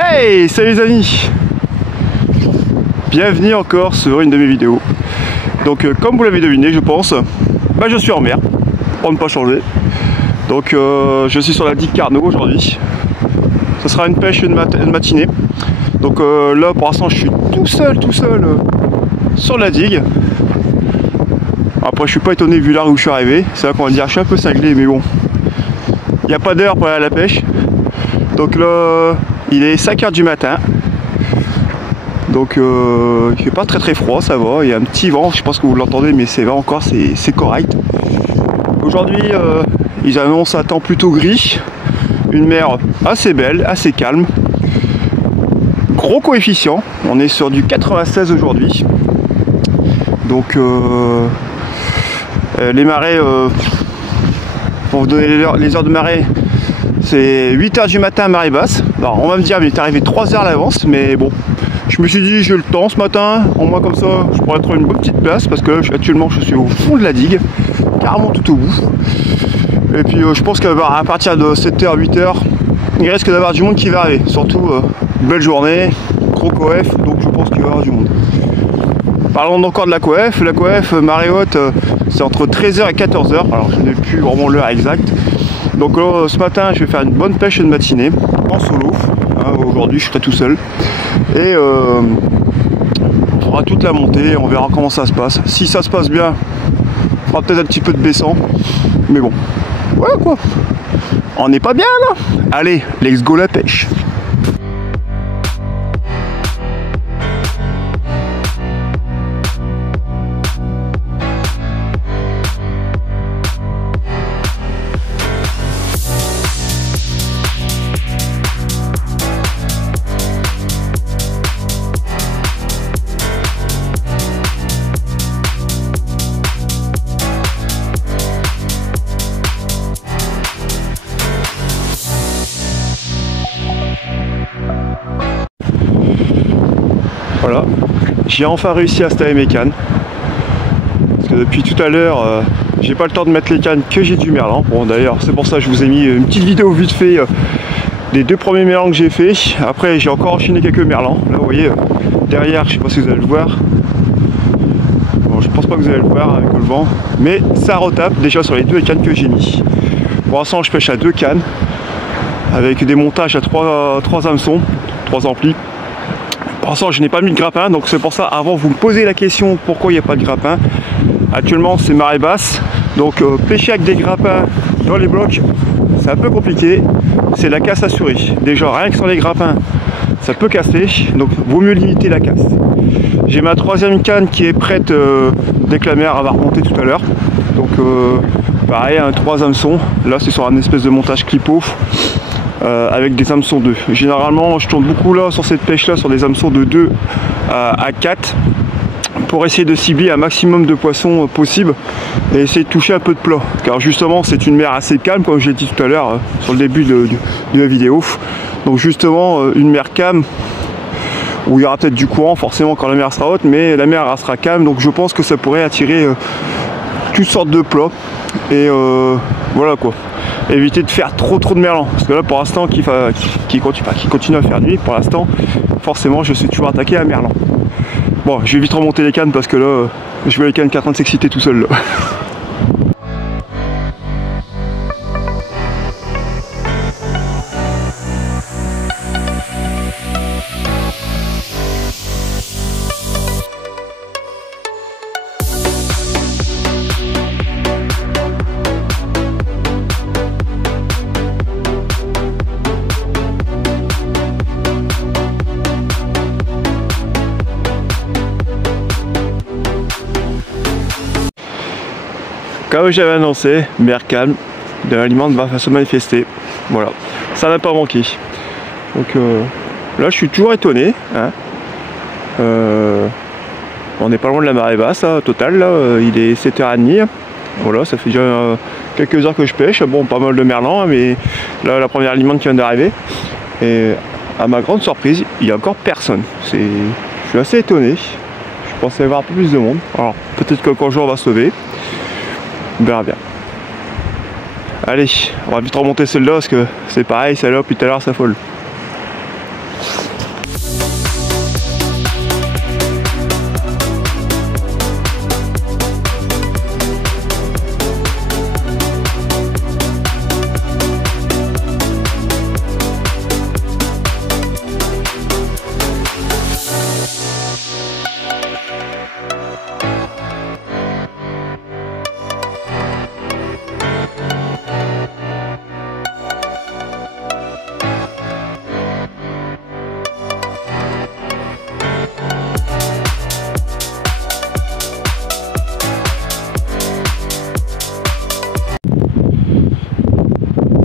Hey, salut les amis, bienvenue encore sur une de mes vidéos. Donc comme vous l'avez deviné je pense, je suis en mer, pour ne pas changer. Donc je suis sur la digue Carnot aujourd'hui. Ce sera une pêche une matinée. Donc là pour l'instant je suis tout seul sur la digue. Après je suis pas étonné vu l'heure où je suis arrivé. C'est vrai qu'on va dire je suis un peu cinglé, mais bon, il n'y a pas d'heure pour aller à la pêche. Donc là il est 5 h du matin, donc il fait pas très froid, ça va, il y a un petit vent, je pense que vous l'entendez, mais c'est vrai encore, c'est correct. Aujourd'hui ils annoncent un temps plutôt gris, une mer assez belle, assez calme, gros coefficient, on est sur du 96 aujourd'hui, donc les marées, pour vous donner les heures de marée, c'est 8 h du matin marée basse. Alors on va me dire mais il est arrivé 3 h à l'avance, mais bon, je me suis dit j'ai le temps ce matin, au moins comme ça je pourrais trouver une bonne petite place parce que actuellement je suis au fond de la digue, carrément tout au bout. Et puis je pense qu'à partir de 7 h 8 h il risque d'avoir du monde qui va arriver, surtout belle journée, gros coef, donc je pense qu'il va y avoir du monde. Parlons encore de la coef marée haute, c'est entre 13 h et 14 h, alors je n'ai plus vraiment l'heure exacte. Donc ce matin je vais faire une bonne pêche de matinée en solo, aujourd'hui je serai tout seul et on fera toute la montée, on verra comment ça se passe. Si ça se passe bien, on fera peut-être un petit peu de baissant, mais bon, ouais quoi, on n'est pas bien là. Allez, let's go la pêche. Voilà, j'ai enfin réussi à installer mes cannes. Parce que depuis tout à l'heure, j'ai pas le temps de mettre les cannes que j'ai du merlan. Bon d'ailleurs, c'est pour ça que je vous ai mis une petite vidéo vite fait des 2 premiers merlans que j'ai fait. Après j'ai encore enchaîné quelques merlans. Là vous voyez, derrière, je sais pas si vous allez le voir. Bon, je pense pas que vous allez le voir avec le vent. Mais ça retape déjà sur les 2 cannes que j'ai mis. Pour l'instant je pêche à 2 cannes. Avec des montages à 3 hameçons, 3 amplis. Pour l'instant je n'ai pas mis de grappin, donc c'est pour ça, avant vous me posez la question pourquoi il n'y a pas de grappin. Actuellement c'est marée basse, donc pêcher avec des grappins dans les blocs c'est un peu compliqué, c'est la casse assurée. Déjà rien que sans les grappins ça peut casser, donc vaut mieux limiter la casse. J'ai ma 3e canne qui est prête dès que la mer va remonter tout à l'heure. Donc pareil, un 3 hameçons, là c'est sur un espèce de montage clipo. Avec des hameçons 2. Généralement je tourne beaucoup là sur cette pêche là sur des hameçons de 2 à 4 pour essayer de cibler un maximum de poissons possible et essayer de toucher un peu de plat, car justement c'est une mer assez calme comme je l'ai dit tout à l'heure sur le début de la vidéo. Donc justement une mer calme où il y aura peut-être du courant forcément quand la mer sera haute, mais la mer sera calme, donc je pense que ça pourrait attirer toutes sortes de plats et voilà quoi. Éviter de faire trop de merlan, parce que là pour l'instant qui continue à faire nuit, pour l'instant forcément je suis toujours attaqué à merlan. Bon, je vais vite remonter les cannes parce que là je vois les cannes qui sont en train de s'exciter tout seul là. Comme j'avais annoncé, mer calme, de l'aliment va se manifester. Voilà, ça n'a pas manqué. Donc Là je suis toujours étonné, hein. On n'est pas loin de la marée basse là, total là, il est 7h30. Voilà, ça fait déjà quelques heures que je pêche. Bon, pas mal de merlan, mais là la première limande qui vient d'arriver. Et à ma grande surprise, il n'y a encore personne. Je suis assez étonné. Je pensais avoir un peu plus de monde. Alors peut-être que quand jour on va se lever. On verra bien. Allez, on va vite remonter celle-là parce que c'est pareil, celle-là depuis tout à l'heure ça folle.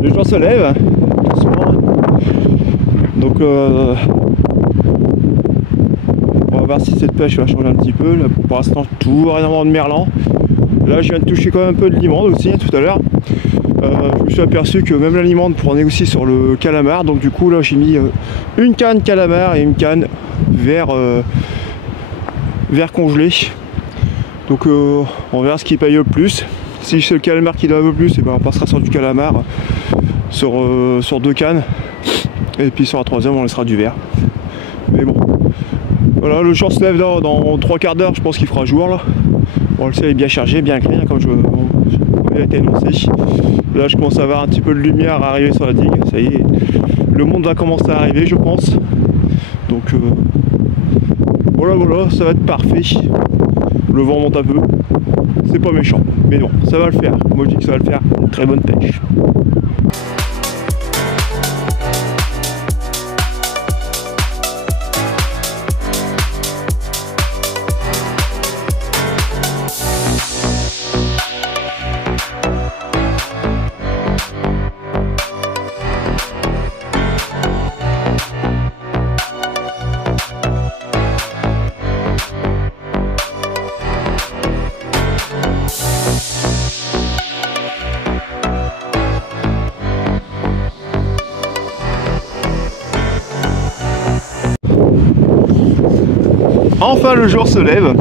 Le jour se lève, doucement. Donc on va voir si cette pêche va changer un petit peu. Là, pour l'instant tout rien de merlan. Là je viens de toucher quand même un peu de limande aussi tout à l'heure. Je me suis aperçu que même la limande prenait aussi sur le calamar. Donc du coup là j'ai mis une canne calamar et une canne vert congelé. Donc on verra ce qui paye le plus. Si c'est le calamar qui donne un peu plus, et ben on passera sur du calamar sur 2 cannes. Et puis sur la troisième on laissera du vert. Mais bon. Voilà, le jour se lève dans 3 quarts d'heure, je pense qu'il fera jour là. Bon, le ciel est bien chargé, bien clair, comme il a été annoncé. Là je commence à avoir un petit peu de lumière arriver sur la digue. Ça y est, le monde va commencer à arriver je pense. Donc voilà, ça va être parfait. Le vent monte un peu. C'est pas méchant, mais bon, ça va le faire. Moi je dis que ça va le faire. Très bonne pêche. Enfin le jour se lève,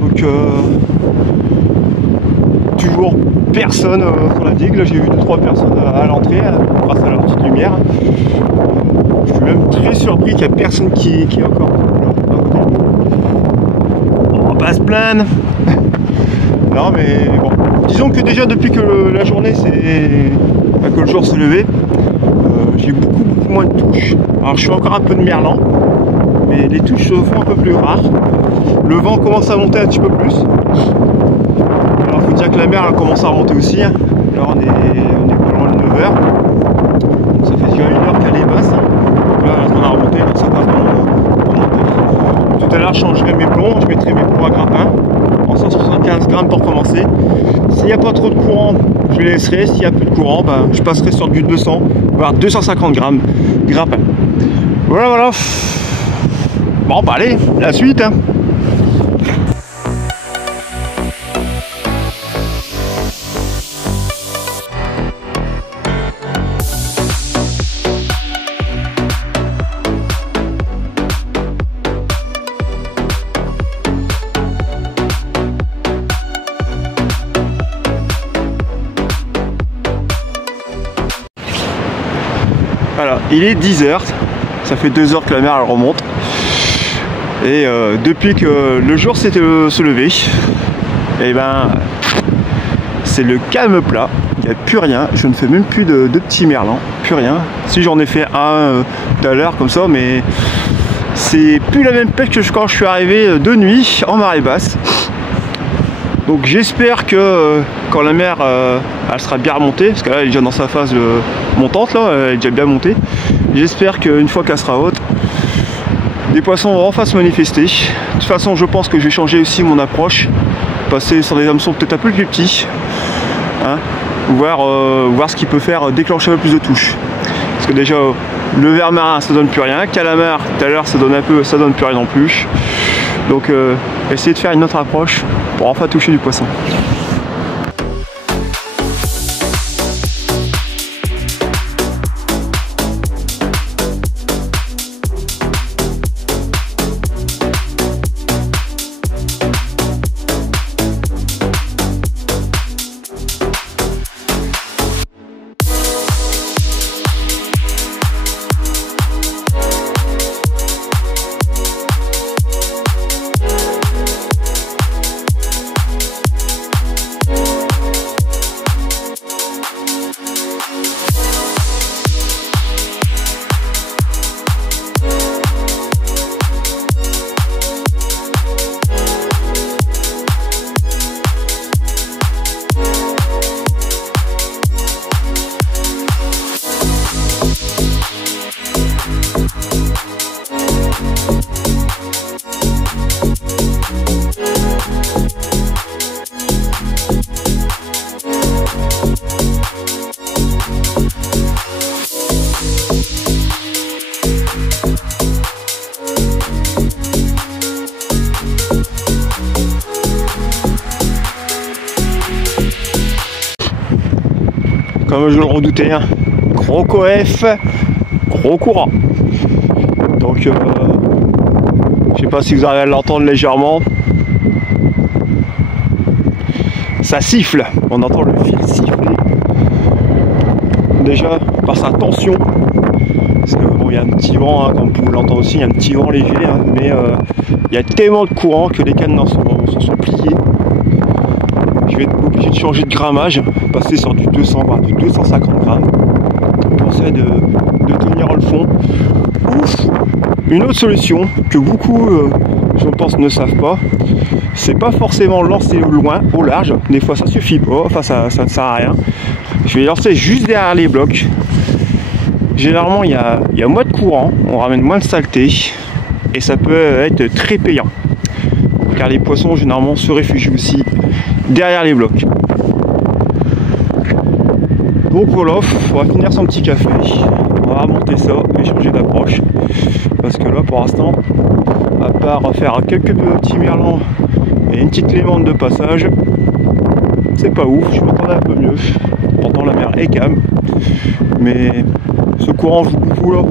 donc toujours personne sur la digue. Là j'ai vu 2-3 personnes à l'entrée grâce à leur petite lumière. Je suis même très surpris qu'il n'y a personne qui est encore là. On va pas se plaindre. Non mais bon, disons que déjà depuis que la journée que le jour se levait, j'ai beaucoup moins de touches. Alors je suis encore un peu de merlan, mais les touches se font un peu plus rares. Le vent commence à monter un petit peu plus. Alors il faut dire que la mer elle commence à remonter aussi. Là on est pas loin de 9h. Donc ça fait déjà 1 heure qu'elle est basse. Donc là on a remonté, donc ça passe dans monter. Tout à l'heure je changerai mes plombs, je mettrai mes plombs à grappin en 175 grammes pour commencer. S'il n'y a pas trop de courant, je les laisserai. S'il y a peu de courant, ben, je passerai sur du 200 voire 250 grammes grappin. Voilà. Bon bah allez, la suite hein. Voilà, il est 10h, ça fait 2 heures que la mer elle remonte. Et depuis que le jour s'est se levé, et ben c'est le calme plat, il n'y a plus rien, je ne fais même plus de petits merlans, plus rien. Si j'en ai fait un tout à l'heure comme ça, mais c'est plus la même pêche que quand je suis arrivé de nuit en marée basse. Donc j'espère que quand la mer elle sera bien remontée, parce que là elle est déjà dans sa phase montante, là, elle est déjà bien montée. J'espère qu'une fois qu'elle sera haute, des poissons vont enfin se manifester. De toute façon je pense que je vais changer aussi mon approche, passer sur des hameçons peut-être un peu plus petits, hein, voir ce qui peut faire déclencher un peu plus de touches. Parce que déjà Le ver marin, ça donne plus rien. Calamar, tout à l'heure, ça donne un peu, ça donne plus rien non plus. Donc, essayez de faire une autre approche pour enfin toucher du poisson. Comme je le redoutais, hein. Gros coef, gros courant. Donc je sais pas si vous arrivez à l'entendre légèrement. Ça siffle, on entend le fil siffler. Déjà par sa tension. Parce que bon, il y a un petit vent, hein, comme vous pouvez l'entendre aussi, il y a un petit vent léger, hein, mais il y a tellement de courant que les cannes s'en sont pliées. Je vais être obligé de changer de grammage, passer sur du 200, voire du 250 grammes pour essayer de tenir le fond. Ouf. Une autre solution que beaucoup, je pense, ne savent pas, c'est pas forcément lancer au loin, au large. Des fois, ça suffit pas, enfin, ça ne sert à rien. Je vais lancer juste derrière les blocs. Généralement, il y a moins de courant, on ramène moins de saleté et ça peut être très payant. Car les poissons, généralement, se réfugient aussi derrière les blocs. Donc voilà, on va finir son petit café. On va remonter ça et changer d'approche. Parce que là, pour l'instant, à part faire quelques petits merlans et une petite lémande de passage, c'est pas ouf, je m'entendais un peu mieux. Pourtant la mer est calme. Mais ce courant joue beaucoup là.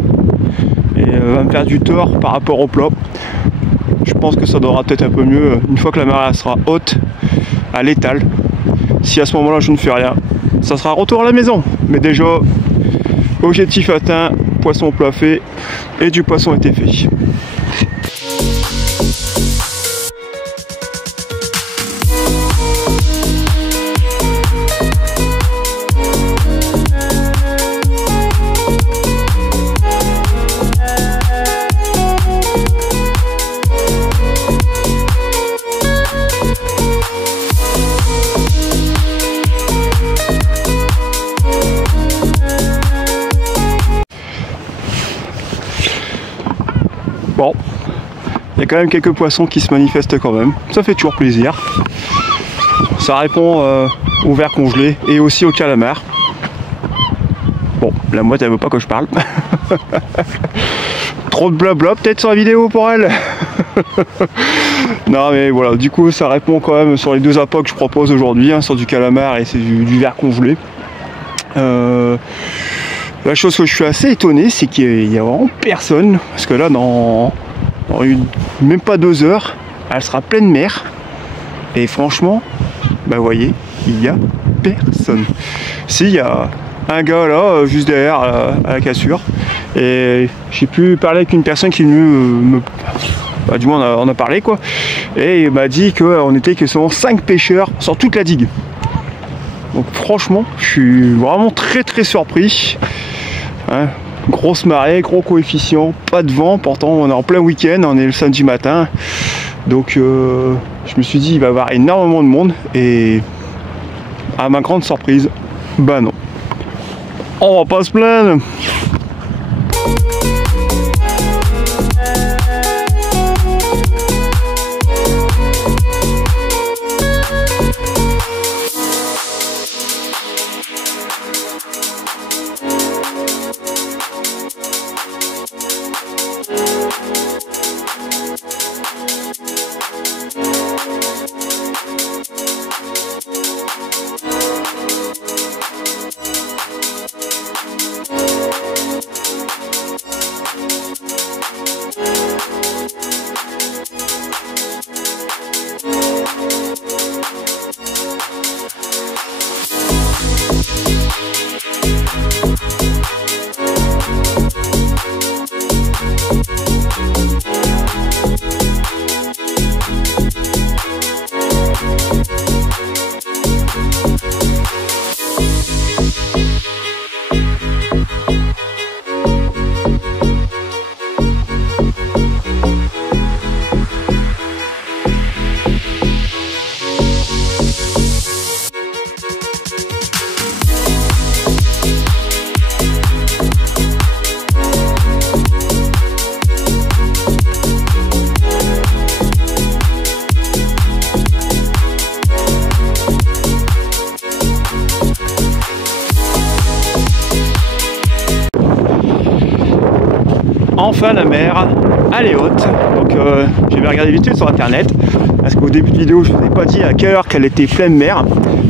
Et va me faire du tort par rapport au plat. Je pense que ça donnera peut-être un peu mieux une fois que la marée sera haute à l'étal. Si à ce moment-là je ne fais rien, ça sera retour à la maison. Mais déjà, objectif atteint, poisson plat fait et du poisson était fait. Bon, il y a quand même quelques poissons qui se manifestent quand même, ça fait toujours plaisir. Ça répond au ver congelé et aussi au calamar. Bon, la mouette elle veut pas que je parle. Trop de blabla peut-être sur la vidéo pour elle. Non mais voilà, du coup ça répond quand même sur les deux appâts que je propose aujourd'hui, hein, sur du calamar et c'est du ver congelé. La chose que je suis assez étonné, c'est qu'il n'y a vraiment personne, parce que là, dans même pas 2 heures, elle sera pleine mer. Et franchement, bah vous voyez, il n'y a personne. Si, il y a un gars là, juste derrière, à la cassure. Et j'ai pu parler avec une personne qui est venue bah, du moins on a parlé quoi. Et il m'a dit qu'on était que seulement 5 pêcheurs sur toute la digue. Donc franchement, je suis vraiment très surpris. Hein, grosse marée, gros coefficient, pas de vent, pourtant on est en plein week-end, on est le samedi matin. Donc je me suis dit il va y avoir énormément de monde et à ma grande surprise, bah non. On va pas se plaindre. Enfin la mer, elle est haute. Donc j'avais regardé vite fait sur internet parce qu'au début de vidéo je ne vous ai pas dit à quelle heure qu'elle était pleine mer.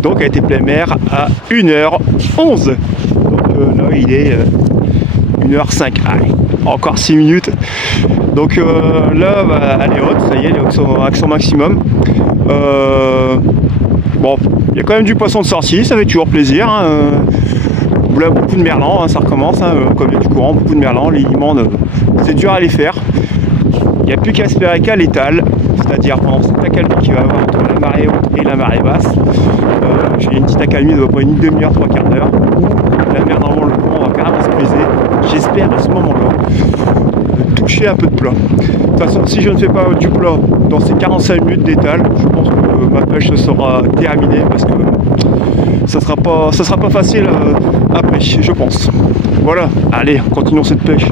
Donc elle était pleine mer à 1h11. Donc là il est 1h05. Allez, encore 6 minutes. Donc là bah, elle est haute, ça y est, elle est à son maximum. Bon, il y a quand même du poisson de sortie, ça fait toujours plaisir. Hein. Là beaucoup de merlans, hein, ça recommence, hein, comme il y a du courant, beaucoup de merlans, les limandes, c'est dur à les faire. Il n'y a plus qu'à espérer qu'à l'étale, c'est-à-dire pendant cette accalmie qu'il va y avoir entre la marée haute et la marée basse. J'ai une petite accalmie de près une demi-heure, 3/4 d'heure, où la mer normalement le courant va carrément se briser. J'espère à ce moment-là toucher un peu de plat. De toute façon, si je ne fais pas du plat dans ces 45 minutes d'étale, je pense que ma pêche sera terminée parce que ça sera pas facile à pêcher, je pense. Voilà, allez, continuons cette pêche.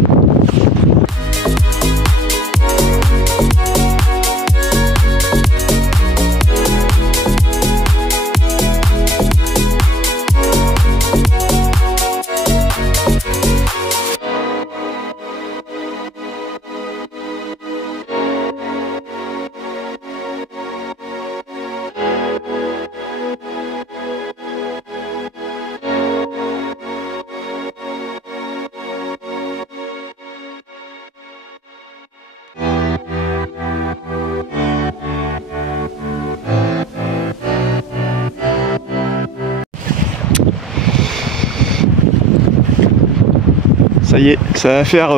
Ça y est, ça va faire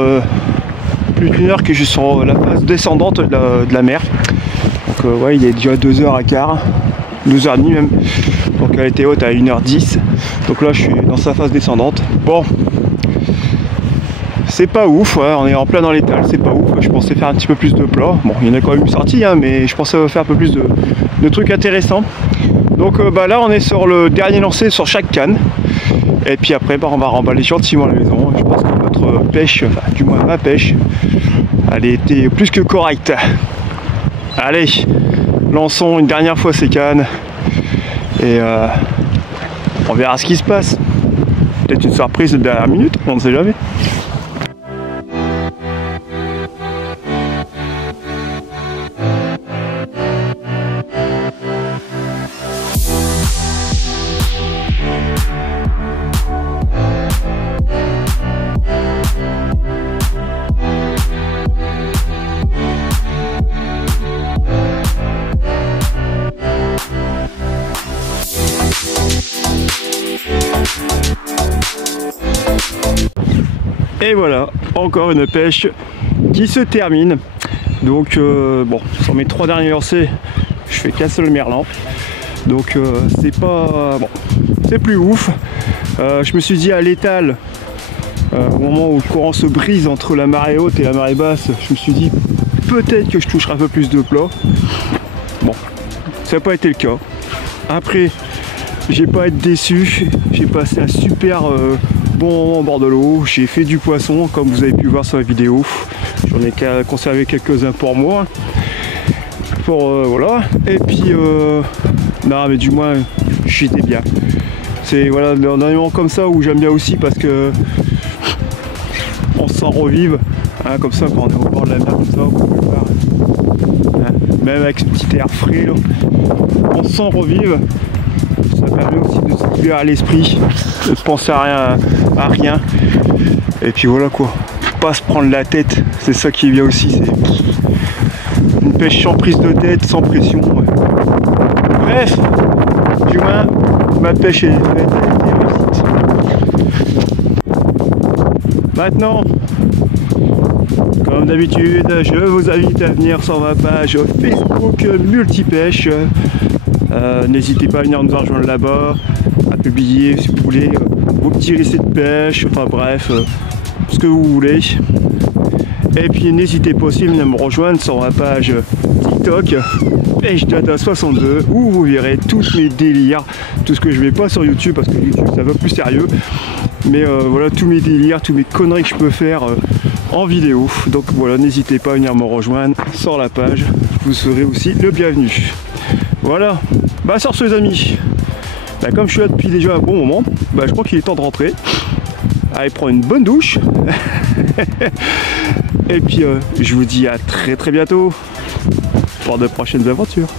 plus d'une heure que je suis sur la phase descendante de la mer. Donc ouais, il est déjà 2h15, 2h30 même. Donc elle était haute à 1h10. Donc là je suis dans sa phase descendante. Bon, c'est pas ouf, ouais, on est en plein dans l'étale, c'est pas ouf. Je pensais faire un petit peu plus de plats. Bon, il y en a quand même sorti, hein, mais je pensais faire un peu plus de trucs intéressants. Donc bah là on est sur le dernier lancé sur chaque canne. Et puis après bah, on va remballer gentiment à la maison. Je pense que notre pêche, enfin du moins ma pêche, elle a été plus que correcte. Allez, lançons une dernière fois ces cannes. Et on verra ce qui se passe. Peut-être une surprise de dernière minute, on ne sait jamais. Et voilà, encore une pêche qui se termine. Donc bon, sur mes 3 derniers lancers, je fais qu'un seul merlan. Donc c'est pas bon, c'est plus ouf. Je me suis dit à l'étale, au moment où le courant se brise entre la marée haute et la marée basse, je me suis dit peut-être que je toucherai un peu plus de plat. Bon, ça n'a pas été le cas. Après, j'ai pas été déçu, j'ai passé un super bon moment en bord de l'eau, j'ai fait du poisson comme vous avez pu voir sur la vidéo, j'en ai conservé quelques-uns pour moi, voilà, et puis non mais du moins j'étais bien, c'est voilà dans des moments comme ça où j'aime bien aussi parce que on se sent revive, hein, comme ça quand on est au bord de la mer comme ça, hein, même avec ce petit air frais là, on se sent revive. Ça permet aussi de se libérer à l'esprit, de penser à rien. Et puis voilà quoi, pas se prendre la tête, c'est ça qui est bien aussi, c'est une pêche sans prise de tête, sans pression. Ouais. Bref, du moins, ma pêche est faite, elle est réussite. Maintenant, comme Comme d'habitude, je vous invite à venir sur ma page Facebook Multipêche. N'hésitez pas à venir nous rejoindre là-bas, à publier si vous voulez vos petits récits de pêche, enfin bref, ce que vous voulez. Et puis n'hésitez pas aussi à venir me rejoindre sur ma page TikTok PêcheDada62 où vous verrez tous mes délires, tout ce que je mets pas sur YouTube parce que YouTube ça va plus sérieux, mais voilà tous mes délires, tous mes conneries que je peux faire en vidéo. Donc voilà, n'hésitez pas à venir me rejoindre sur la page, vous serez aussi le bienvenu. Voilà, bah sur ce les amis, bah, comme je suis là depuis déjà un bon moment, bah, je crois qu'il est temps de rentrer. Allez prendre une bonne douche. Et puis je vous dis à très bientôt pour de prochaines aventures.